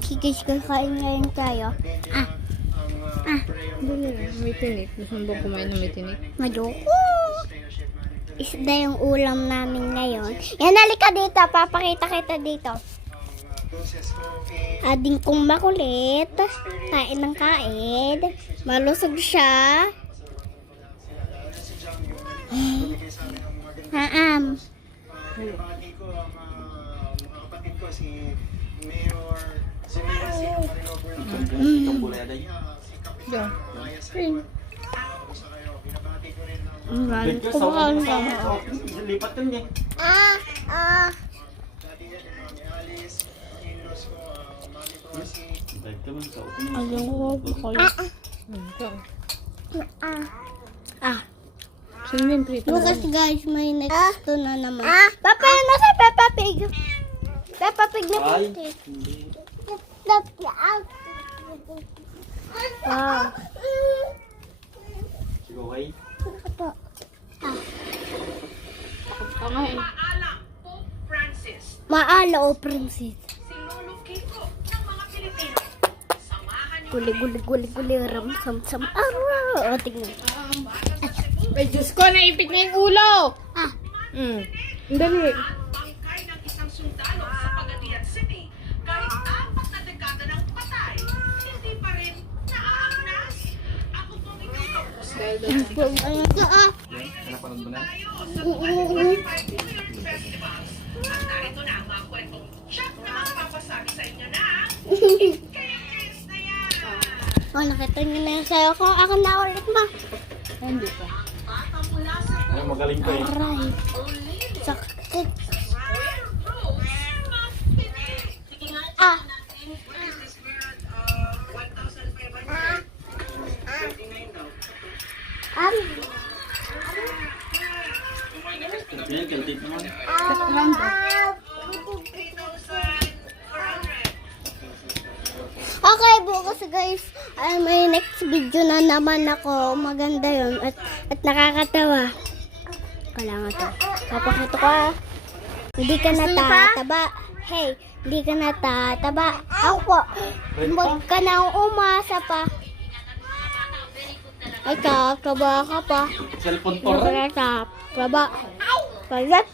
Kikis, kakain ngayon tayo. Dali lang, may tinik. Gusto mo bang kumain ng may tinik? Maduko. Isda yung ulam namin ngayon. Yan, halika dito. Papakita kita dito. Ading kong makulit. Kain ng kain. Malusog siya. Haam. Pati ko ang mga kapatid ko si Mayor, si Marilover Itong bulada niya. Diyan. Kamusta kayo? Binabati ko rin ang Dito sa lipat din niya. dati niya din Mami Alice, ang in-laws ko, Mami Rosie. Dito man sa Ito. Ah. Sino yung prito? Bukas guys, may next to na naman. Papa, yun na si Peppa Pig. Peppa Pig na po. Ay, hindi. Wow. Sige, okay. Tama eh. Maalam po, Francis, Maala o princess. si Lolo Kiko ng mga Pilipino. Samahan niyo Guli, ram, sam. Araw. O, tingnan. Ay, Diyos ko, naipit niya yung ulo! Dali. ang bangkay ng isang sundalo sa Pagadian City. Kahit 4 na dekada ng patay, hindi pa rin naaangnas. Ako pong itutapos Ano ka Napanood mo na? tayo sa 225 Million Festivals. At narito na ang mga kwentong chat na magpapasabi sa inyo na kaya kids na yan. Oh, nakita niyo na yung sayo ko. Ako na ulit ma. Hindi pa. Bata mula sa Ay, magaling pa eh. Aray. Olivia. Sakit. Rare Rose. Sige nga, Ah. natin. What is this word? 1,500. 39 daw. Yan, kaltit naman. 3,400. Okay, bukas guys. Ay, may next video na naman ako. Maganda yun. At nakakatawa. Kailangan to. Papakita ko ah. Hindi ka natataba. Hey, hindi ka natataba. Ako po. Huwag ka nang umasa pa. Ay, kakaba ka pa. Cellphone to. Kakaba. Payat.